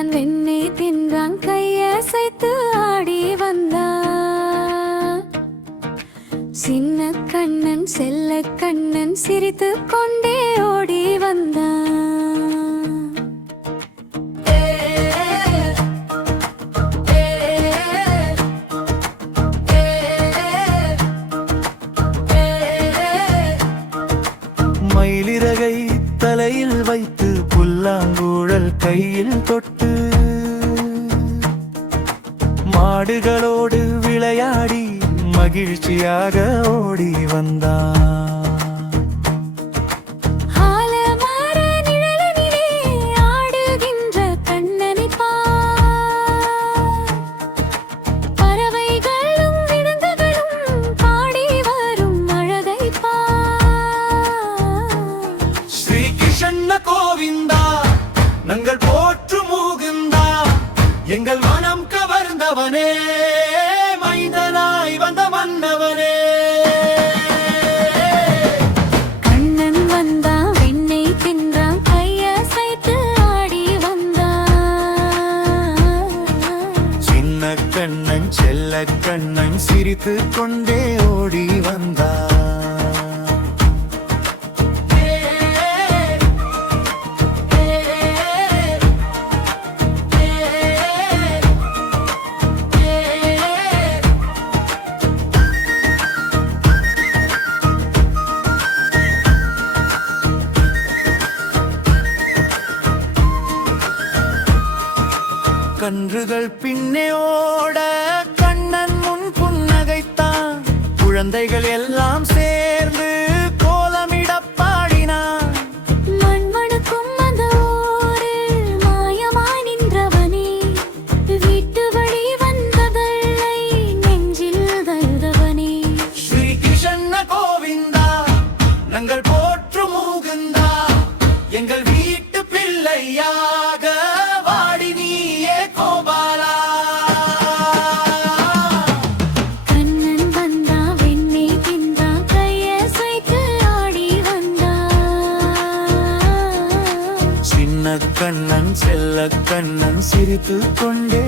வந்தான் வெண்ணெய் தின்றான் கையசைத்து ஆடி வந்தான். சின்ன கண்ணன் செல்ல கண்ணன் சிரித்து கொண்டே ஓடி வந்தான். மயிலிறகை தலையில் வைத்து புல்லாங்குழல் கையில் தொட்டு மாடுகளோடு விளையாடி மகிழ்ச்சியாக ஓடி வந்தான். கோவிந்தா நாங்கள் போற்று மூகுந்தா எங்கள் மனம் கவர்ந்தவனே மைந்தனாய் வந்த மன்னவனே. கண்ணன் வந்தா வெண்ணெய் தின்றான் கையசைத்து ஆடி வந்தான். சின்ன கண்ணன் செல்ல கண்ணன் சிரித்து கொண்டே ஓடி வந்தான். கன்றுகள் பின்னே ஓட கண்ணன் முன் புன்னகைத்தான். குழந்தைகள் எல்லாம் சேர்ந்து கோலமிட பாடினான். மண்மணக்கும் அந்த ஊரில் மாயமாய் நின்றவனே வீட்டு வழி வந்ததல்லை நெஞ்சில் தழுதவனே. ஸ்ரீ கிருஷ்ண கோவிந்தா நாங்கள் போற்று மூகுந்தா எங்கள் வீட்டு பிள்ளையாக வாடி நீயே கோபாலா. கண்ணன் வந்தா வெண்ணெய் தின்றான் கையசைத்து ஆடி வந்தான். சின்ன கண்ணன் செல்ல கண்ணன் சிரித்து கொண்டே